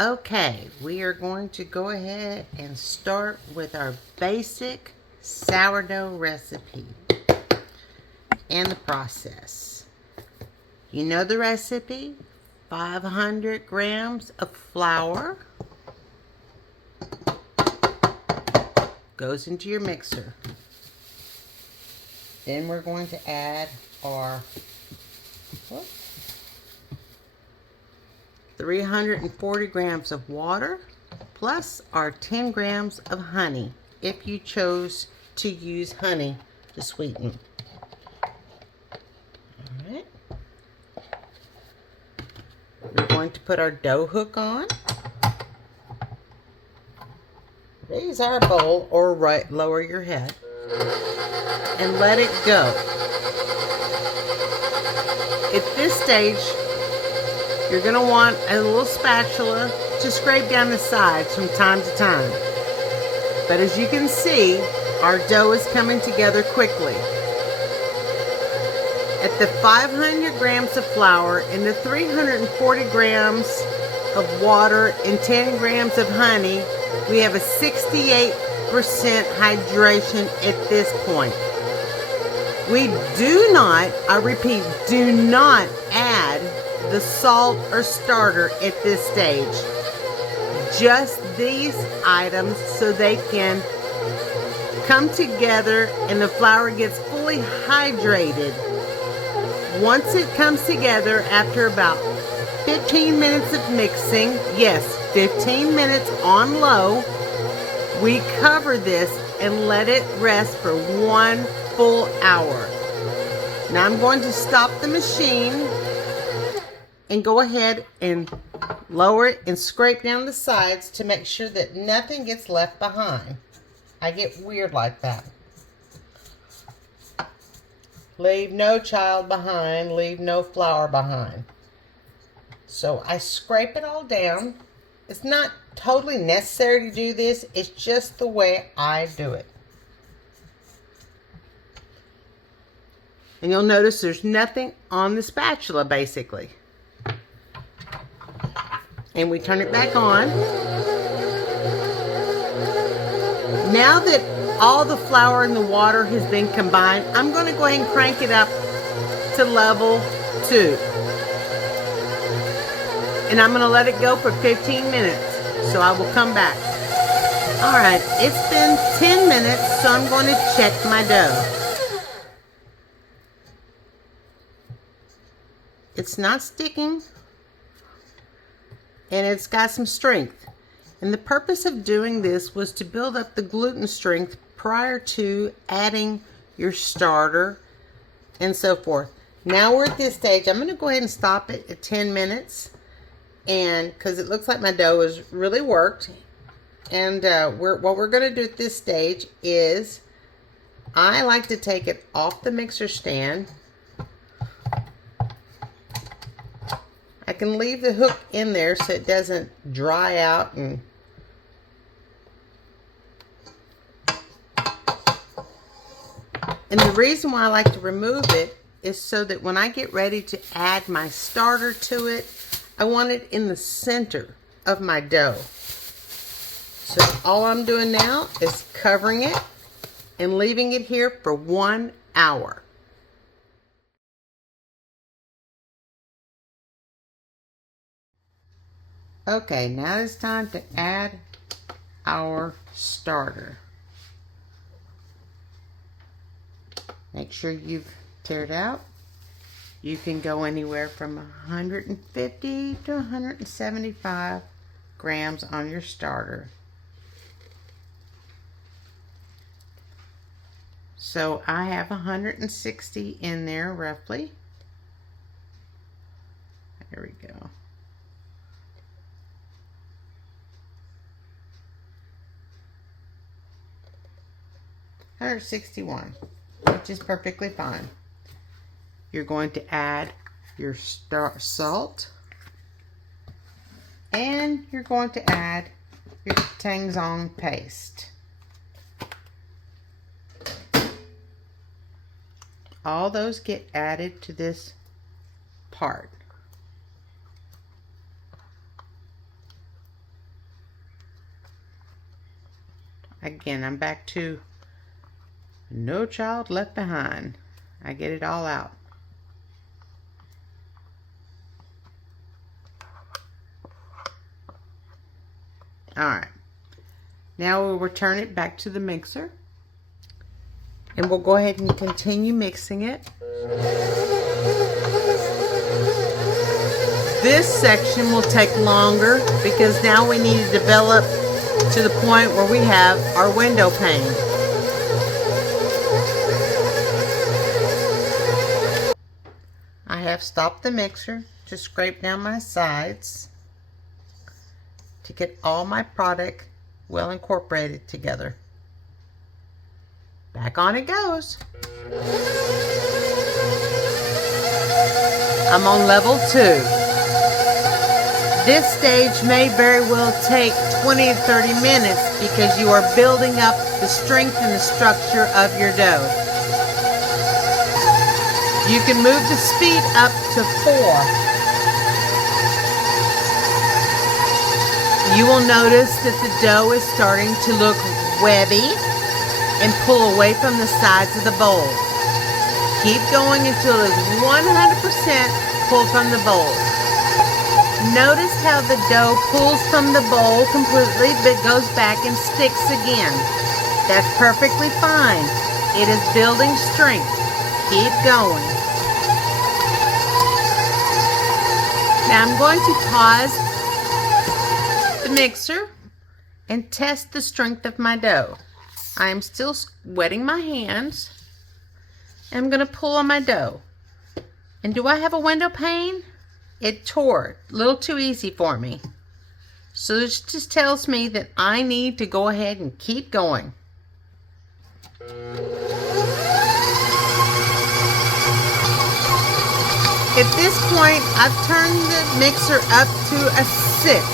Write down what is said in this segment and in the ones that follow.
Okay, we are going to go ahead and start with our basic sourdough recipe and the process. You know the recipe: 500 grams of flour goes into your mixer. Then we're going to add our 340 grams of water plus our 10 grams of honey if you chose to use honey to sweeten. Alright. We're going to put our dough hook on. Raise our bowl or lower your head and let it go. At this stage, you're going to want a little spatula to scrape down the sides from time to time. But as you can see, our dough is coming together quickly. At the 500 grams of flour and the 340 grams of water and 10 grams of honey, we have a 68% hydration at this point. We do not, I repeat, do not add the salt or starter at this stage. Just these items so they can come together and the flour gets fully hydrated. Once it comes together after about 15 minutes of mixing, yes, 15 minutes on low, we cover this and let it rest for 1 full hour. Now I'm going to stop the machine and go ahead and lower it and scrape down the sides to make sure that nothing gets left behind. I get weird like that. Leave no child behind, leave no flour behind. So I scrape it all down. It's not totally necessary to do this, it's just the way I do it. And you'll notice there's nothing on the spatula basically. And we turn it back on. Now that all the flour and the water has been combined, I'm going to go ahead and crank it up to level 2. And I'm going to let it go for 15 minutes. So I will come back. Alright, it's been 10 minutes, so I'm going to check my dough. It's not sticking. And it's got some strength. And the purpose of doing this was to build up the gluten strength prior to adding your starter and so forth. Now we're at this stage. I'm going to go ahead and stop it at 10 minutes. And because it looks like my dough has really worked. And what we're going to do at this stage is I like to take it off the mixer stand. I can leave the hook in there so it doesn't dry out and the reason why I like to remove it is so that when I get ready to add my starter to it, I want it in the center of my dough. So all I'm doing now is covering it and leaving it here for 1 hour. Okay, now it's time to add our starter. Make sure you've teared out. You can go anywhere from 150 to 175 grams on your starter. So I have 160 in there roughly. There we go. 161, which is perfectly fine. You're going to add your salt, and you're going to add your Tangzong paste. All those get added to this part. Again, I'm back to no child left behind. I get it all out. Alright. Now we'll return it back to the mixer. And we'll go ahead and continue mixing it. This section will take longer because now we need to develop to the point where we have our window pane. I have stopped the mixer to scrape down my sides to get all my product well incorporated together. Back on it goes. I'm on level 2. This stage may very well take 20 to 30 minutes because you are building up the strength and the structure of your dough. You can move the speed up to 4. You will notice that the dough is starting to look webby and pull away from the sides of the bowl. Keep going until it is 100% pulled from the bowl. Notice how the dough pulls from the bowl completely but goes back and sticks again. That's perfectly fine. It is building strength. Keep going. Now I'm going to pause the mixer and test the strength of my dough. I am still wetting my hands. I'm going to pull on my dough. And do I have a window pane? It tore a little too easy for me. So this just tells me that I need to go ahead and keep going. At this point, I've turned the mixer up to a 6.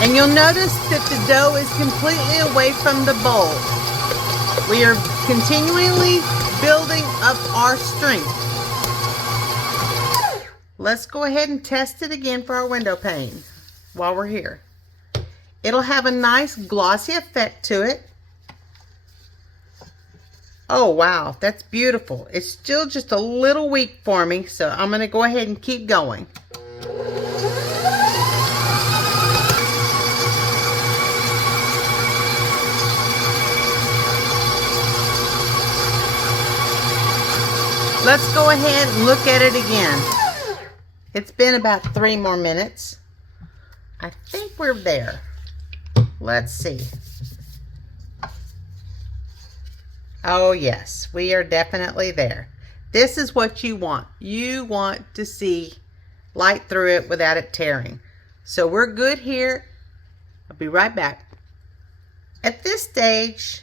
And you'll notice that the dough is completely away from the bowl. We are continually building up our strength. Let's go ahead and test it again for our window pane while we're here. It'll have a nice glossy effect to it. Oh wow, that's beautiful. It's still just a little weak for me, so I'm going to go ahead and keep going. Let's go ahead and look at it again. It's been about 3 more minutes. I think we're there. Let's see. Oh yes, we are definitely there. This is what you want. You want to see light through it without it tearing. So we're good here. I'll be right back. At this stage,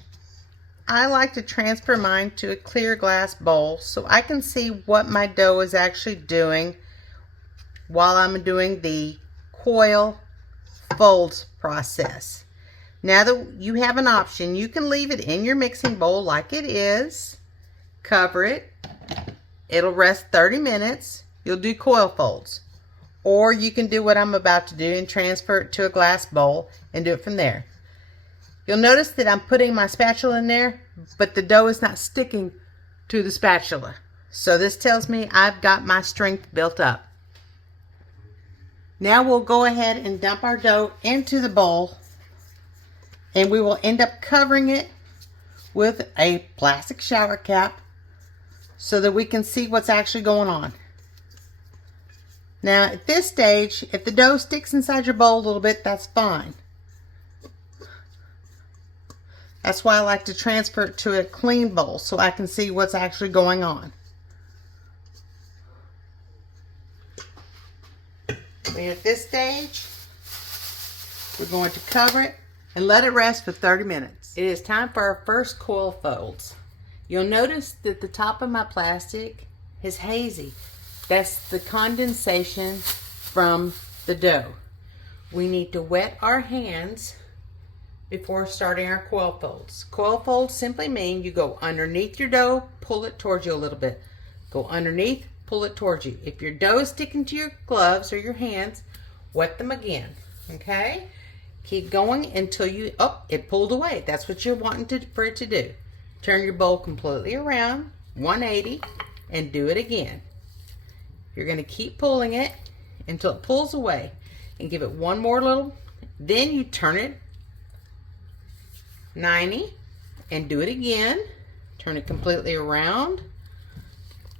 I like to transfer mine to a clear glass bowl so I can see what my dough is actually doing while I'm doing the coil folds process. Now that you have an option, you can leave it in your mixing bowl like it is, cover it, it'll rest 30 minutes, you'll do coil folds. Or you can do what I'm about to do and transfer it to a glass bowl and do it from there. You'll notice that I'm putting my spatula in there, but the dough is not sticking to the spatula. So this tells me I've got my strength built up. Now we'll go ahead and dump our dough into the bowl, and we will end up covering it with a plastic shower cap so that we can see what's actually going on. Now at this stage, if the dough sticks inside your bowl a little bit, that's fine. That's why I like to transfer it to a clean bowl so I can see what's actually going on. And at this stage, we're going to cover it and let it rest for 30 minutes. It is time for our first coil folds. You'll notice that the top of my plastic is hazy. That's the condensation from the dough. We need to wet our hands before starting our coil folds. Coil folds simply mean you go underneath your dough, pull it towards you a little bit. Go underneath, pull it towards you. If your dough is sticking to your gloves or your hands, wet them again. Okay? Keep going until it pulled away. That's what you're wanting for it to do. Turn your bowl completely around, 180, and do it again. You're going to keep pulling it until it pulls away, and give it one more little, then you turn it 90 and do it again. Turn it completely around,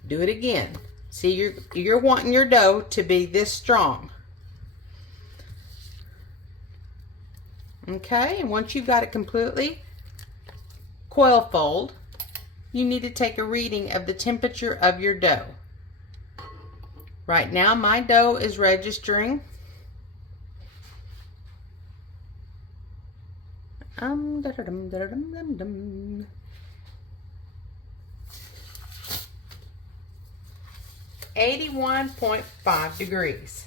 do it again. See, you're wanting your dough to be this strong. Okay, and once you've got it completely coil fold, you need to take a reading of the temperature of your dough. Right now my dough is registering 81.5 degrees.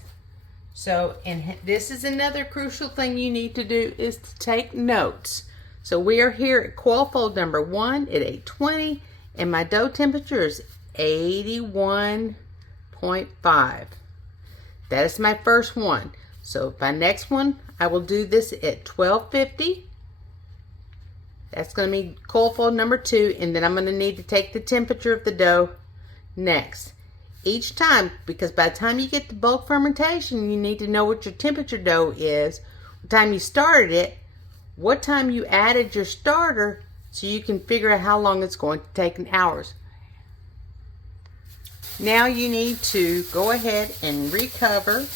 So, and this is another crucial thing you need to do, is to take notes. So we are here at coil fold number 1 at 820, and my dough temperature is 81.5. That is my first one. So my next one, I will do this at 1250. That's going to be coil fold number 2, and then I'm going to need to take the temperature of the dough next. Each time, because by the time you get to bulk fermentation, you need to know what your temperature dough is, what time you started it, what time you added your starter, so you can figure out how long it's going to take in hours. Now you need to go ahead and recover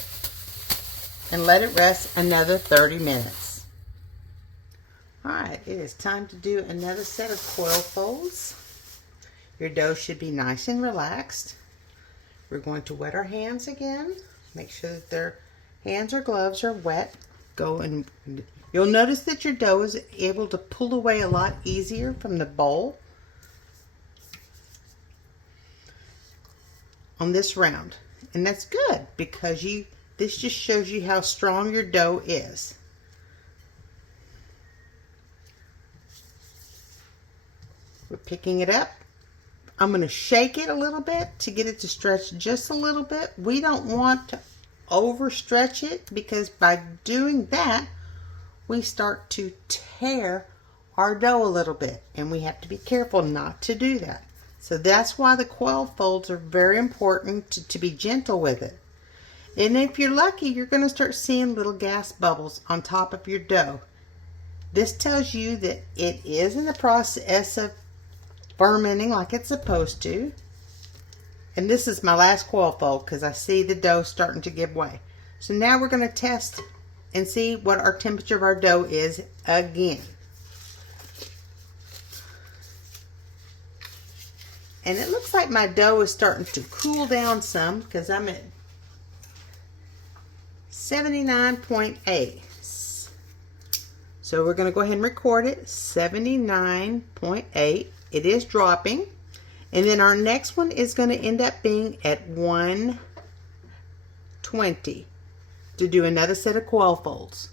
and let it rest another 30 minutes. Alright, it is time to do another set of coil folds. Your dough should be nice and relaxed. We're going to wet our hands again. Make sure that their hands or gloves are wet. Go and you'll notice that your dough is able to pull away a lot easier from the bowl on this round. And that's good, because this just shows you how strong your dough is. We're picking it up. I'm going to shake it a little bit to get it to stretch just a little bit. We don't want to overstretch it, because by doing that, we start to tear our dough a little bit, and we have to be careful not to do that. So that's why the coil folds are very important, to be gentle with it. And if you're lucky, you're going to start seeing little gas bubbles on top of your dough. This tells you that it is in the process of fermenting like it's supposed to. And this is my last coil fold, because I see the dough starting to give way. So now we're going to test and see what our temperature of our dough is again. And it looks like my dough is starting to cool down some, because I'm at 79.8. So we're going to go ahead and record it, 79.8. It is dropping. And then our next one is going to end up being at 120 to do another set of coil folds.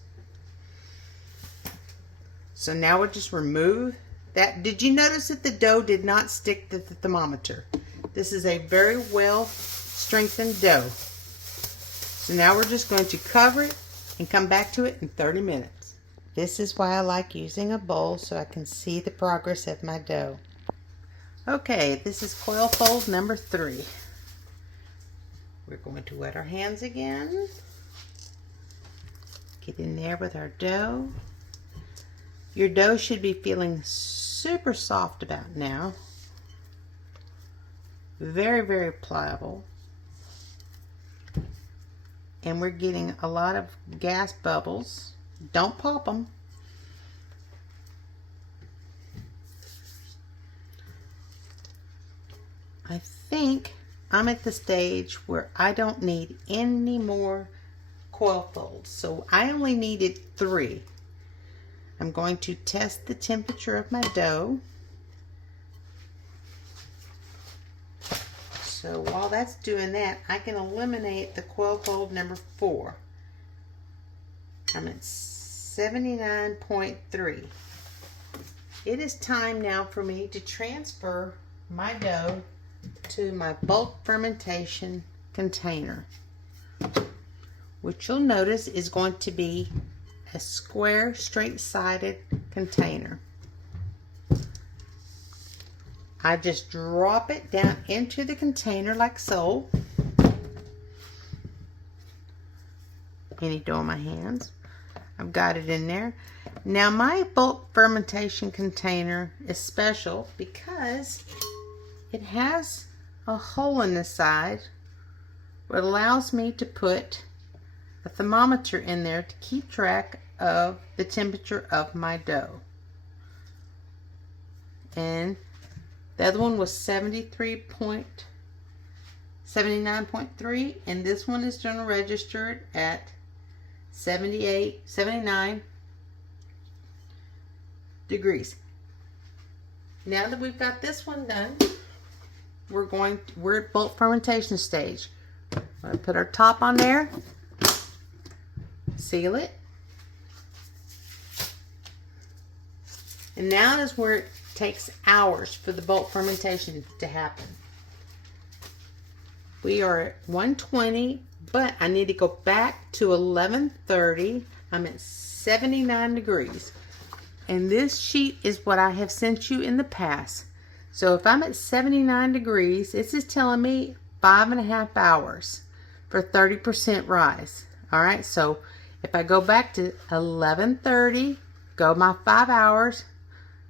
So now we'll just remove that. Did you notice that the dough did not stick to the thermometer? This is a very well strengthened dough. So now we're just going to cover it and come back to it in 30 minutes. This is why I like using a bowl, so I can see the progress of my dough. Okay, this is coil fold number 3. We're going to wet our hands again. Get in there with our dough. Your dough should be feeling super soft about now. Very, very pliable. And we're getting a lot of gas bubbles. Don't pop them. I think I'm at the stage where I don't need any more coil folds. So I only needed 3. I'm going to test the temperature of my dough. So while that's doing that, I can eliminate the coil fold number 4. I'm at 79.3. It is time now for me to transfer my dough to my bulk fermentation container. which you'll notice is going to be a square, straight-sided container. I just drop it down into the container like so. Any dough in my hands. I've got it in there. Now my bulk fermentation container is special because it has a hole in the side that allows me to put a thermometer in there to keep track of the temperature of my dough. And the other one was 79.3, and this one is going to register at 79 degrees. Now that we've got this one done, we're at bulk fermentation stage. I'm going to put our top on there, seal it, and now is where it takes hours for the bulk fermentation to happen. We are at 120, but I need to go back to 1130. I'm at 79 degrees. And this sheet is what I have sent you in the past. So if I'm at 79 degrees, this is telling me 5.5 hours for 30% rise. All right, so if I go back to 11:30, go my 5 hours,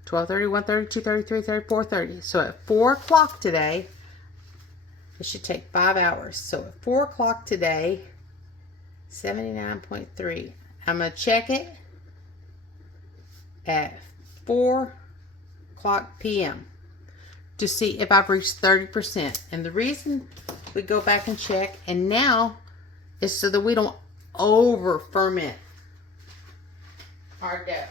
12:30, 1:30, 2:30, 3:30, 4:30. So at 4 o'clock today, it should take 5 hours. So at 4 o'clock today, 79.3. I'm going to check it at 4 o'clock p.m. to see if I've reached 30%. And the reason we go back and check, and now, is so that we don't over ferment our dough.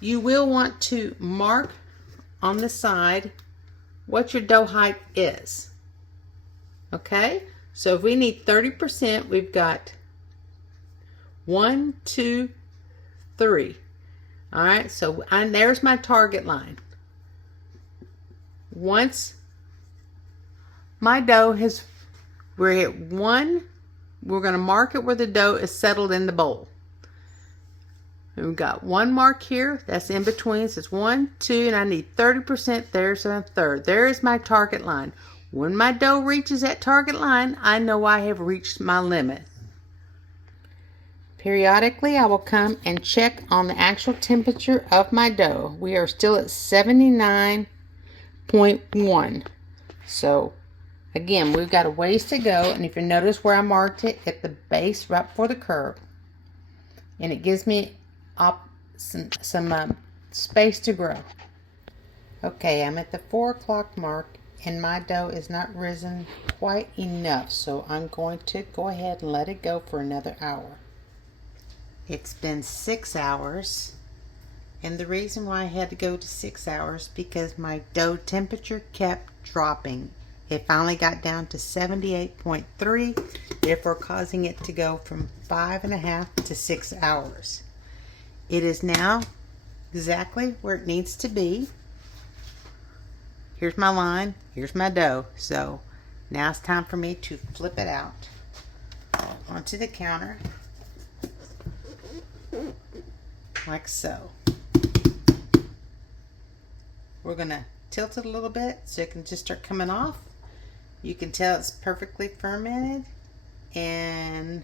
You will want to mark on the side what your dough height is. Okay? So if we need 30%, we've got 1, 2, 3. All right, so there's my target line. Once my dough we're at 1, we're going to mark it where the dough is settled in the bowl. And we've got 1 mark here, that's in between, so it's 1, 2, and I need 30%, there's a third. There is my target line. When my dough reaches that target line, I know I have reached my limit. Periodically, I will come and check on the actual temperature of my dough. We are still at 79.1. So, again, we've got a ways to go, and if you notice where I marked it at the base right before the curve, and it gives me some space to grow. Okay, I'm at the 4 o'clock mark, and my dough is not risen quite enough, so I'm going to go ahead and let it go for another hour. It's been 6 hours, and the reason why I had to go to 6 hours because my dough temperature kept dropping. It finally got down to 78.3, therefore causing it to go from 5.5 to 6 hours. It is now exactly where it needs to be. Here's my line, here's my dough. So now it's time for me to flip it out onto the counter like so. We're gonna tilt it a little bit so it can just start coming off. You can tell it's perfectly fermented, and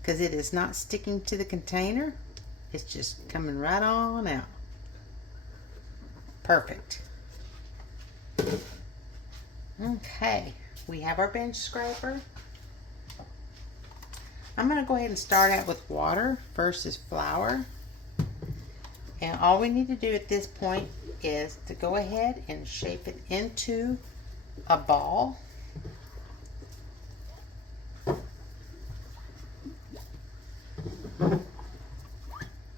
because it is not sticking to the container, it's just coming right on out. Perfect. Okay, we have our bench scraper. I'm going to go ahead and start out with water versus flour. And all we need to do at this point is to go ahead and shape it into a ball.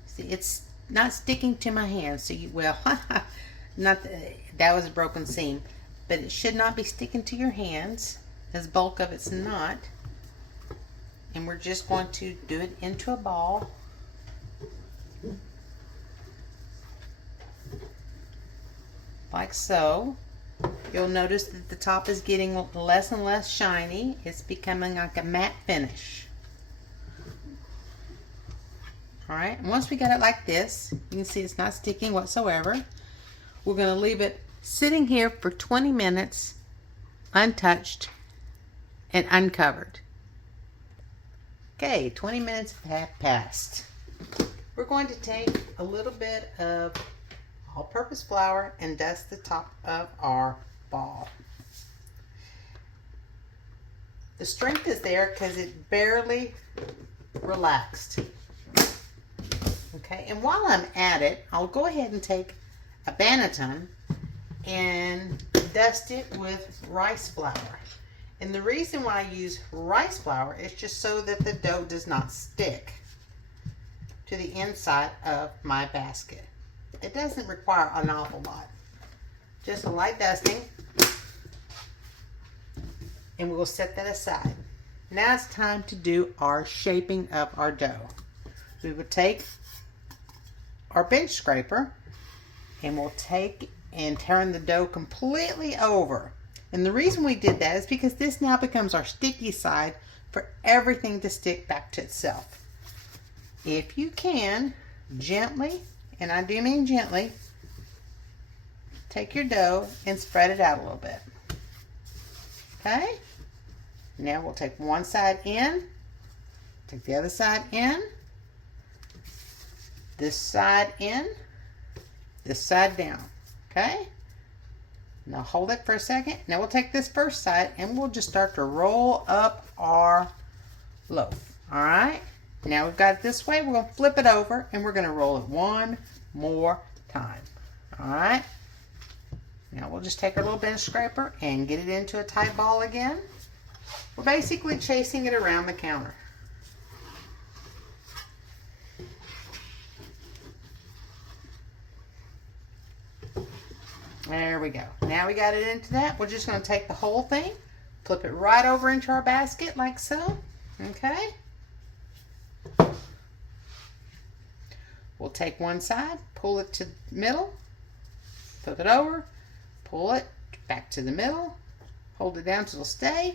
See, it's not sticking to my hand, so that was a broken seam, but it should not be sticking to your hands, as bulk of it's not. And we're just going to do it into a ball. Like so. You'll notice that the top is getting less and less shiny. It's becoming like a matte finish. Alright, and once we got it like this, you can see it's not sticking whatsoever. We're going to leave it sitting here for 20 minutes, untouched and uncovered. Okay, 20 minutes have passed. We're going to take a little bit of all-purpose flour and dust the top of our ball. The strength is there because it barely relaxed. Okay, and while I'm at it, I'll go ahead and take a banneton and dust it with rice flour. And the reason why I use rice flour is just so that the dough does not stick to the inside of my basket. It doesn't require an awful lot. Just a light dusting. And we'll set that aside. Now it's time to do our shaping of our dough. We will take our bench scraper and we'll take and turn the dough completely over. And the reason we did that is because this now becomes our sticky side for everything to stick back to itself. If you can, gently, and I do mean gently, take your dough and spread it out a little bit. Okay? Now we'll take one side in, take the other side in, this side in, this side down. Okay? Now hold it for a second. Now we'll take this first side and we'll just start to roll up our loaf. Alright? Now we've got it this way. We're going to flip it over and we're going to roll it one more time. Alright? Now we'll just take our little bench scraper and get it into a tight ball again. We're basically chasing it around the counter. There we go. Now we got it into that. We're just going to take the whole thing, flip it right over into our basket like so. Okay? We'll take one side, pull it to the middle, flip it over, pull it back to the middle, hold it down till it'll stay,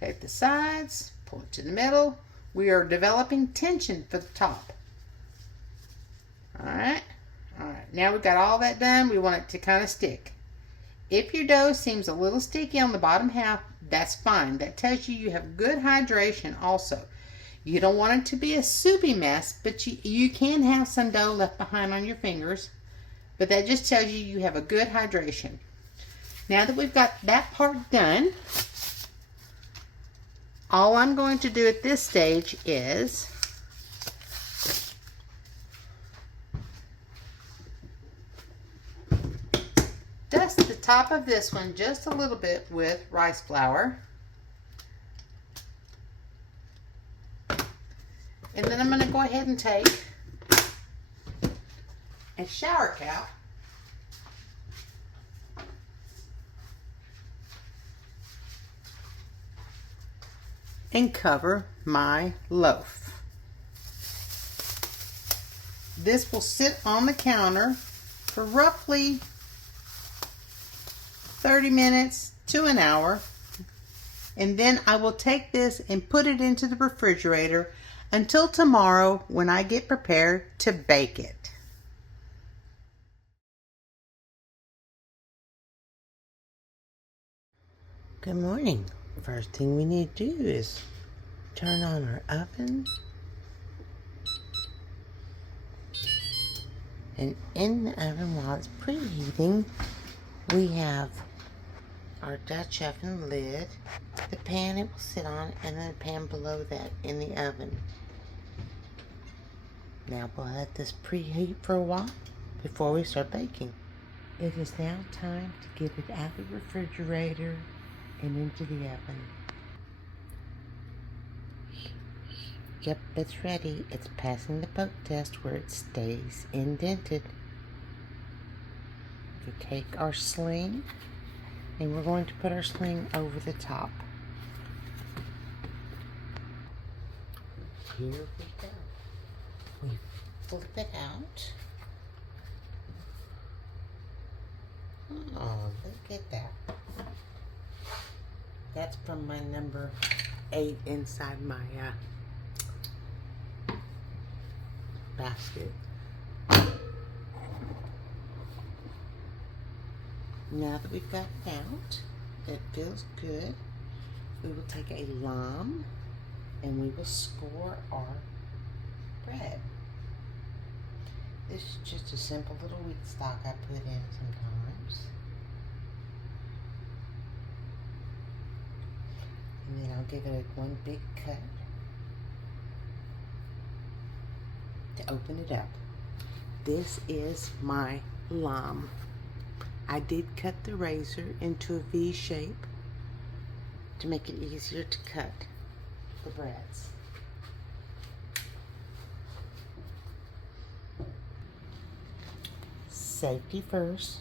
take the sides, pull it to the middle. We are developing tension for the top. Alright? Alright, now we've got all that done. We want it to kind of stick. If your dough seems a little sticky on the bottom half, that's fine. That tells you have good hydration also. You don't want it to be a soupy mess, but you can have some dough left behind on your fingers. But that just tells you have a good hydration. Now that we've got that part done, all I'm going to do at this stage is dust the top of this one just a little bit with rice flour. And then I'm going to go ahead and take a shower cap and cover my loaf. This will sit on the counter for roughly 30 minutes to an hour, and then I will take this and put it into the refrigerator until tomorrow when I get prepared to bake it. Good morning. First thing we need to do is turn on our oven. And in the oven, while it's preheating, we have our Dutch oven lid, the pan it will sit on, and then the pan below that in the oven. Now we'll let this preheat for a while before we start baking. It is now time to get it out of the refrigerator and into the oven. Yep, it's ready. It's passing the poke test where it stays indented. We take our sling and we're going to put our sling over the top. Here we go. We flip it out. Oh, look at that. That's from my number 8 inside my basket. Now that we've got it out, it feels good. We will take a lime and we will score our bread. This is just a simple little wheat stock I put in sometimes. And then I'll give it one big cut to open it up. This is my lime. I did cut the razor into a V shape to make it easier to cut the breads. Safety first.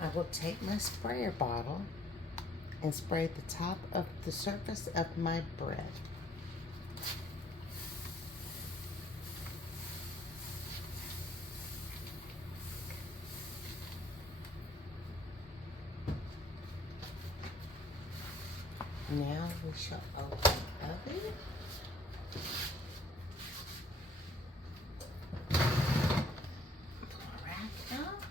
I will take my sprayer bottle and spray the top of the surface of my bread. Now we shall open the oven. Pull our rack out.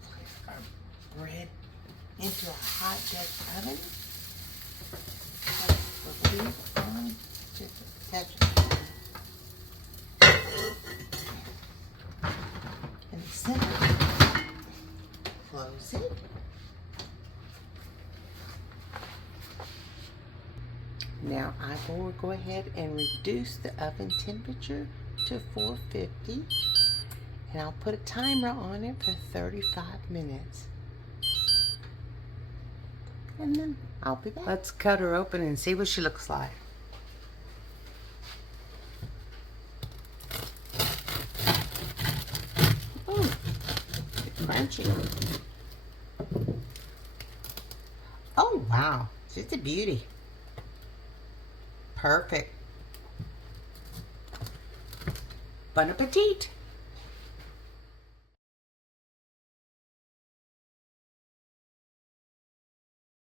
Place our bread into a hot Dutch oven. Put the lid on just a touch in the center. Close it. Now I will go ahead and reduce the oven temperature to 450, and I'll put a timer on it for 35 minutes. And then I'll be back. Let's cut her open and see what she looks like. Oh, crunchy. Oh wow, she's a beauty. Perfect. Bon appetit.